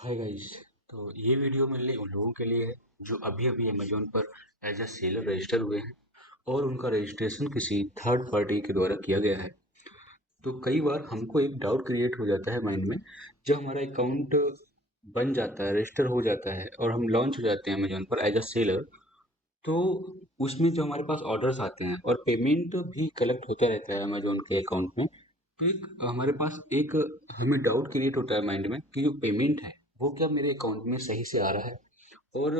Hi guys. तो ये video मेरे लिए उन लोगों के लिए है जो अभी अभी अमेजोन पर एज अ सेलर रजिस्टर हुए हैं और उनका रजिस्ट्रेशन किसी थर्ड पार्टी के द्वारा किया गया है। तो कई बार हमको एक डाउट क्रिएट हो जाता है माइंड में, जब हमारा अकाउंट बन जाता है, रजिस्टर हो जाता है और हम लॉन्च हो जाते हैं अमेजोन पर एज अ सेलर। तो उसमें जो हमारे पास ऑर्डर्स आते हैं और पेमेंट भी कलेक्ट होता रहता है अमेजोन के अकाउंट में। तो एक हमारे पास एक हमें डाउट क्रिएट होता है माइंड में कि जो पेमेंट है वो क्या मेरे अकाउंट में सही से आ रहा है, और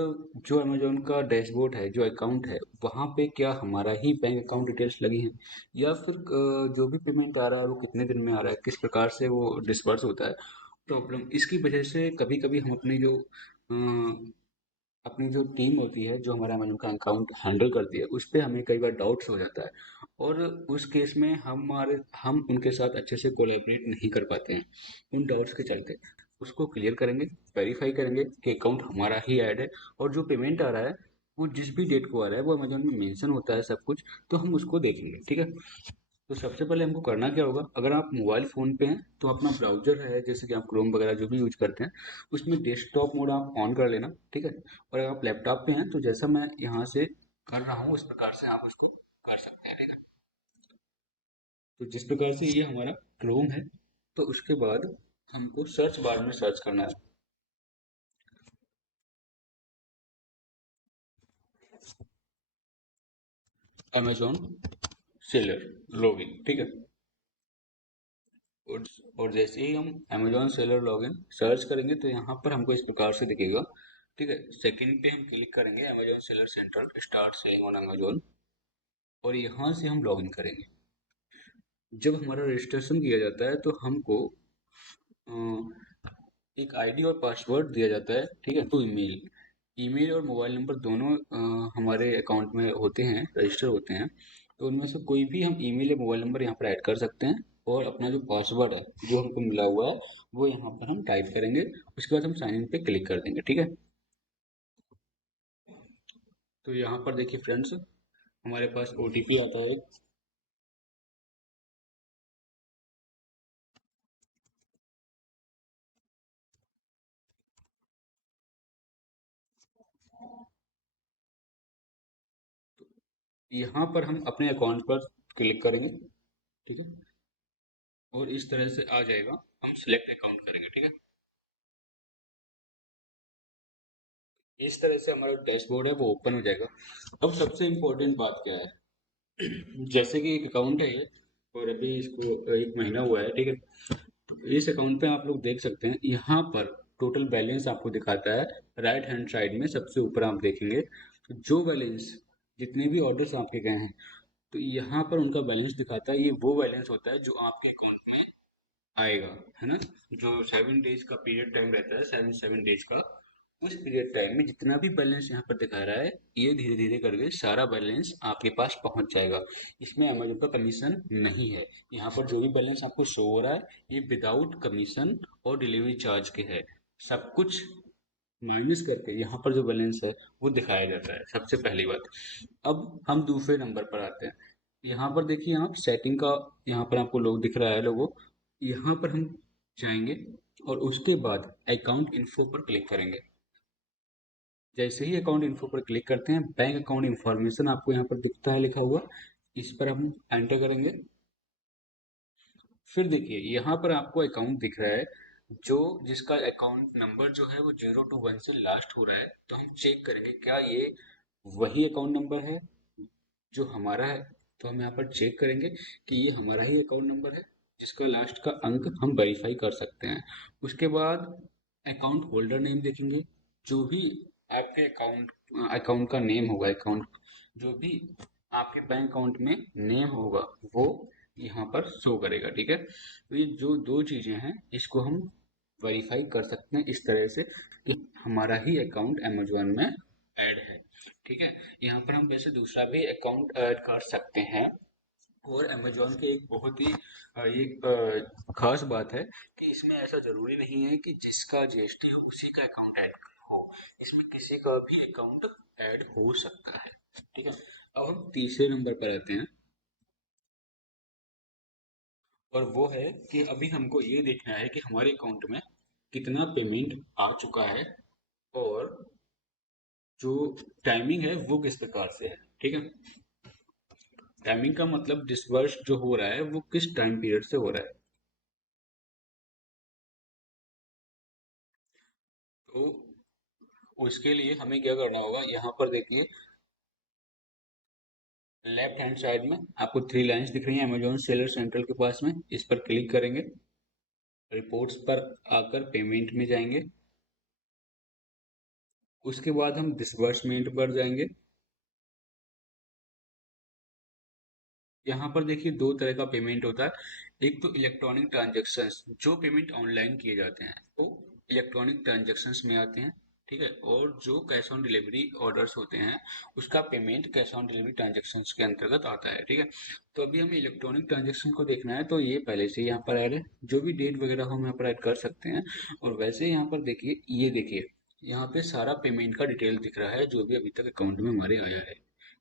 जो अमेजोन का डैशबोर्ड है, जो अकाउंट है, वहाँ पे क्या हमारा ही बैंक अकाउंट डिटेल्स लगी हैं, या फिर जो भी पेमेंट आ रहा है वो कितने दिन में आ रहा है, किस प्रकार से वो डिस्पर्स होता है। प्रॉब्लम इसकी वजह से कभी कभी हम अपनी जो टीम होती है जो हमारा अमेज़न का अकाउंट हैंडल करती है उस पे हमें कई बार डाउट्स हो जाता है, और उस केस में हम उनके साथ अच्छे से कोलैबोरेट नहीं कर पाते हैं उन डाउट्स के चलते। उसको क्लियर करेंगे, वेरीफाई करेंगे कि अकाउंट हमारा ही ऐड है, और जो पेमेंट आ रहा है वो जिस भी डेट को आ रहा है वो अमेजोन में मेंशन होता है सब कुछ। तो हम उसको देखेंगे, ठीक है। तो सबसे पहले हमको करना क्या होगा, अगर आप मोबाइल फ़ोन पे हैं तो अपना ब्राउज़र है, जैसे कि आप क्रोम वगैरह जो भी यूज करते हैं, उसमें डेस्कटॉप मोड आप ऑन कर लेना, ठीक है। और अगर आप लैपटॉप पे हैं तो जैसा मैं यहाँ से कर रहा हूँ उस प्रकार से आप उसको कर सकते हैं, ठीक है। तो जिस प्रकार से ये हमारा क्रोम है, तो उसके बाद हमको सर्च बार में सर्च करना है अमेजोन सेलर लॉगिन, ठीक है। और और जैसे ही हम अमेजोन सेलर लॉगिन सर्च करेंगे तो यहाँ पर हमको इस प्रकार से दिखेगा, ठीक है। सेकंड पे हम क्लिक करेंगे, Amazon seller central start selling on Amazon, और यहाँ से हम लॉगिन करेंगे। जब हमारा रजिस्ट्रेशन किया जाता है तो हमको एक आईडी और पासवर्ड दिया जाता है, ठीक है। तो ईमेल ईमेल और मोबाइल नंबर दोनों हमारे अकाउंट में होते हैं, रजिस्टर होते हैं। तो उनमें से कोई भी हम ईमेल या मोबाइल नंबर यहाँ पर ऐड कर सकते हैं, और अपना जो पासवर्ड है जो हमको मिला हुआ है वो यहाँ पर हम टाइप करेंगे। उसके बाद हम साइन इन पे क्लिक कर देंगे, ठीक है। तो यहाँ पर देखिए फ्रेंड्स, हमारे पास ओटीपी आता है। यहाँ पर हम अपने अकाउंट पर क्लिक करेंगे, ठीक है। और इस तरह से आ जाएगा, हम सिलेक्ट अकाउंट करेंगे, ठीक है। इस तरह से हमारा डैशबोर्ड है वो ओपन हो जाएगा। अब सबसे इम्पोर्टेंट बात क्या है, जैसे कि एक अकाउंट है ये, और अभी इसको एक महीना हुआ है, ठीक है। तो इस अकाउंट पे आप लोग देख सकते हैं, यहाँ पर टोटल बैलेंस आपको दिखाता है। राइट हैंड साइड में सबसे ऊपर आप देखेंगे तो जो बैलेंस, जितने भी ऑर्डर्स आपके गए हैं, तो यहाँ पर उनका बैलेंस दिखाता है। ये वो बैलेंस होता है जो आपके अकाउंट में आएगा, है ना। जो 7 डेज का पीरियड टाइम रहता है, 7 7 डेज का, उस पीरियड टाइम में जितना भी बैलेंस यहाँ पर दिखा रहा है, ये धीरे धीरे करके सारा बैलेंस आपके पास पहुंच जाएगा। इसमें अमेजोन का कमीशन नहीं है। यहाँ पर जो भी बैलेंस आपको शो हो रहा है, ये विदाउट कमीशन और डिलीवरी चार्ज के है। सब कुछ माइनस करके यहाँ पर जो बैलेंस है वो दिखाया जाता है, सबसे पहली बात। अब हम दूसरे नंबर पर आते हैं। यहाँ पर देखिए आप सेटिंग का, यहाँ पर आपको लोग दिख रहा है, लोगो। यहाँ पर हम जाएंगे और उसके बाद अकाउंट इन्फो पर क्लिक करेंगे। जैसे ही अकाउंट इन्फो पर क्लिक करते हैं, बैंक अकाउंट इन्फॉर्मेशन आपको यहाँ पर दिखता है लिखा हुआ, इस पर हम एंटर करेंगे। फिर देखिए यहाँ पर आपको अकाउंट दिख रहा है, जो जिसका अकाउंट नंबर जो है वो 021 से लास्ट हो रहा है। तो हम चेक करेंगे क्या ये वही अकाउंट नंबर है जो हमारा है। तो हम यहाँ पर चेक करेंगे कि ये हमारा ही अकाउंट नंबर है, जिसका लास्ट का अंक हम वेरीफाई कर सकते हैं। उसके बाद अकाउंट होल्डर नेम देखेंगे। जो भी आपके अकाउंट अकाउंट का नेम होगा, अकाउंट जो भी आपके बैंक अकाउंट में नेम होगा वो यहाँ पर शो करेगा, ठीक है। तो ये जो दो चीजें हैं इसको हम वेरीफाई कर सकते हैं इस तरह से कि हमारा ही अकाउंट अमेजोन में ऐड है, ठीक है। यहाँ पर हम वैसे दूसरा भी अकाउंट ऐड कर सकते हैं। और अमेजोन के एक बहुत ही ये खास बात है कि इसमें ऐसा जरूरी नहीं है कि जिसका जीएसटी हो उसी का अकाउंट ऐड हो। इसमें किसी का भी अकाउंट ऐड हो सकता है, ठीक है। अब हम तीसरे नंबर पर आते हैं, और वो है कि अभी हमको ये देखना है कि हमारे अकाउंट में कितना पेमेंट आ चुका है और जो टाइमिंग है वो किस प्रकार से है। ठीक है, टाइमिंग का मतलब डिसबर्स जो हो रहा है वो किस टाइम पीरियड से हो रहा है। तो उसके लिए हमें क्या करना होगा, यहाँ पर देखिए लेफ्ट हैंड साइड में आपको थ्री लाइंस दिख रही हैं अमेजोन सेलर सेंट्रल के पास में, इस पर क्लिक करेंगे, रिपोर्ट्स पर आकर पेमेंट में जाएंगे, उसके बाद हम डिसबर्समेंट पर जाएंगे। यहाँ पर देखिए दो तरह का पेमेंट होता है। एक तो इलेक्ट्रॉनिक ट्रांजैक्शंस, जो पेमेंट ऑनलाइन किए जाते हैं वो इलेक्ट्रॉनिक ट्रांजैक्शंस में आते हैं। ठीक है, और जो कैश ऑन डिलीवरी ऑर्डर्स होते हैं उसका payment cash on delivery transactions के अंतर्गत आता है। ठीक है, तो अभी हमें इलेक्ट्रॉनिक ट्रांजैक्शन को देखना है, तो ये पहले से यहाँ पर ऐड है, जो भी डेट वगैरह हम यहाँ पर ऐड कर सकते हैं। और वैसे यहाँ पर देखिए, ये देखिए यहाँ पे सारा पेमेंट का डिटेल दिख रहा है जो भी अभी तक अकाउंट में हमारे आया है।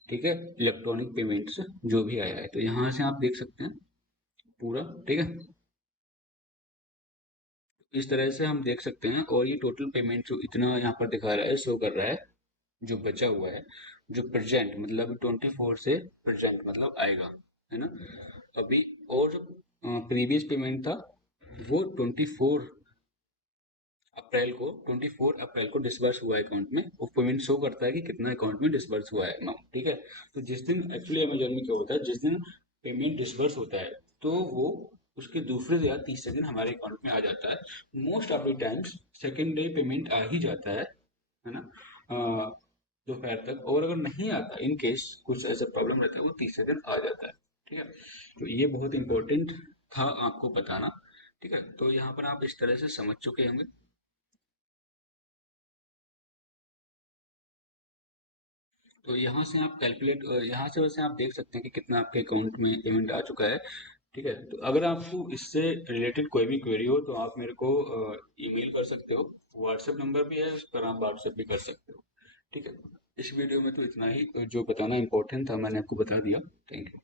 ठीक है, इलेक्ट्रॉनिक पेमेंट्स जो भी आया है, तो यहाँ से आप देख सकते हैं पूरा। ठीक है, इस तरह से हम देख सकते हैं, और ये टोटल पेमेंट जो इतना यहाँ पर दिखा रहा है, शो कर रहा है जो बचा हुआ है, जो प्रेजेंट मतलब 24 से प्रेजेंट मतलब आएगा, है ना। अभी और जो प्रीवियस पेमेंट था वो 24 अप्रैल को डिसबर्स हुआ है अकाउंट में, वो पेमेंट शो करता है कि कितना अकाउंट में डिसबर्स हुआ है अमाउंट। ठीक है, तो जिस दिन एक्चुअली अमेजोन में क्या होता है, जिस दिन पेमेंट डिसबर्स होता है तो वो उसके दूसरे या तीसरे दिन हमारे अकाउंट में आ जाता है। Most of the times second day payment आ ही जाता है ना, दोपहर तक। और अगर नहीं आता, इन केस कुछ ऐसा प्रॉब्लम रहता है, वो तीसरे दिन आ जाता है। ठीक है, तो ये बहुत इंपॉर्टेंट था आपको बताना। ठीक है, तो यहाँ पर आप इस तरह से समझ चुके होंगे। तो यहाँ से आप कैलकुलेट, यहाँ से वैसे आप देख सकते हैं कि कितना आपके अकाउंट में पेमेंट आ चुका है। ठीक है, तो अगर आपको इससे रिलेटेड कोई भी क्वेरी हो तो आप मेरे को ईमेल कर सकते हो, व्हाट्सएप नंबर भी है, उस पर आप व्हाट्सएप भी कर सकते हो। ठीक है, इस वीडियो में तो इतना ही, जो बताना इम्पोर्टेंट था मैंने आपको बता दिया। Thank you.